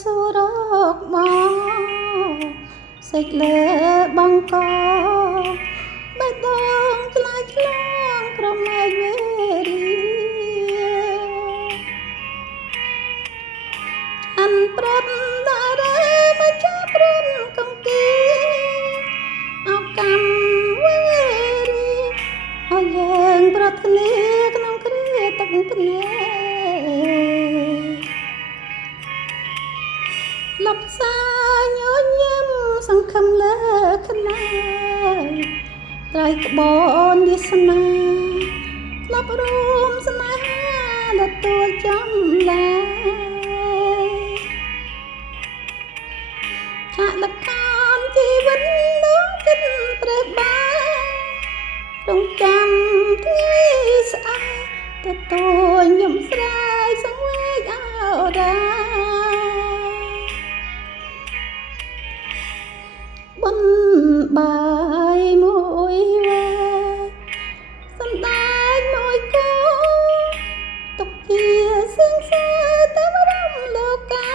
សូរកមកសេចលើបង្កបេះដូងឆ្លើយឆ្លងក្រមែកវេរីអានប្រាប់តារាមកចាប់ព្រិនកំគីអោកម្មវេរីឲ្យយើងប្រត់គ្នាក្នុងគ្រាទឹកភ្នែកលប់សាញញឹមសង្ឃឹមលើខ្នើយត្រៃក្បូនវាសនាលប់រួមស្នេហាទទួលចំឡាឆាកលកានជីវិតនោះចិត្តព្រះបាទរងចាំថ្ងៃស្អែកទទួលខ្ញុំស្រែកសង្វេគអរាបនបាយមួយវ៉ាសំដែងមួយគូទុកជាសៀងសើតាមរំលោកា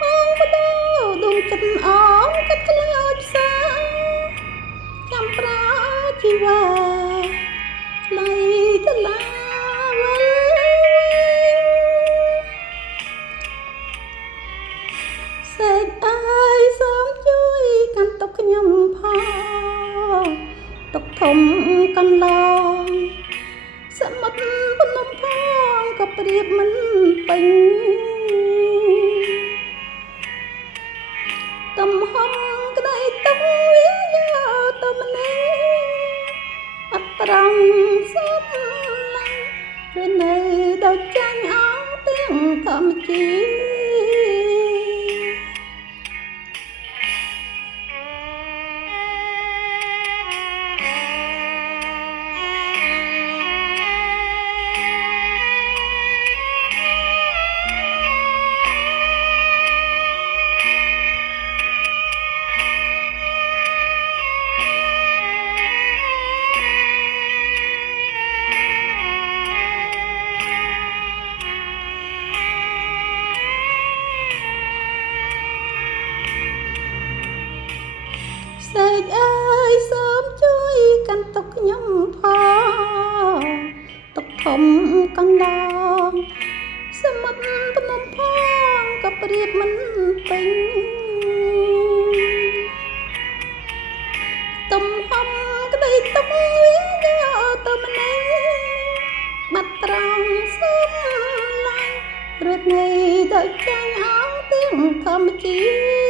បងបដោដួងចិត្តអមកាត់ខ្លោចផ្សាចាំប្រាជីវ៉ាថ្លៃថ្លាវល់សេចអើយសូមជួយកាន់ទុកខ្ញុំផងទុកធំកន្លងសមុទ្រភ្នំផងក៏ប្រៀបមិនពេញទំហំក្តីទុកវាយកទៅម្នេអត់ត្រង់សំឡាញ់ព្រោះនៅដូចចាញ់អងទាំងធម្មជាតិសេចអើយសូមជួយកាន់ទុកខ្ញុំផងទុកធំកណ្ដងសមុទ្រភ្នំផងក៏ប្រៀបមិនពេញទំហំក្តីទុកវាយកទៅម្នេបាត់ត្រង់សំឡាញ់រត់នៃដោយចាញ់អងទាំងធម្មជាតិ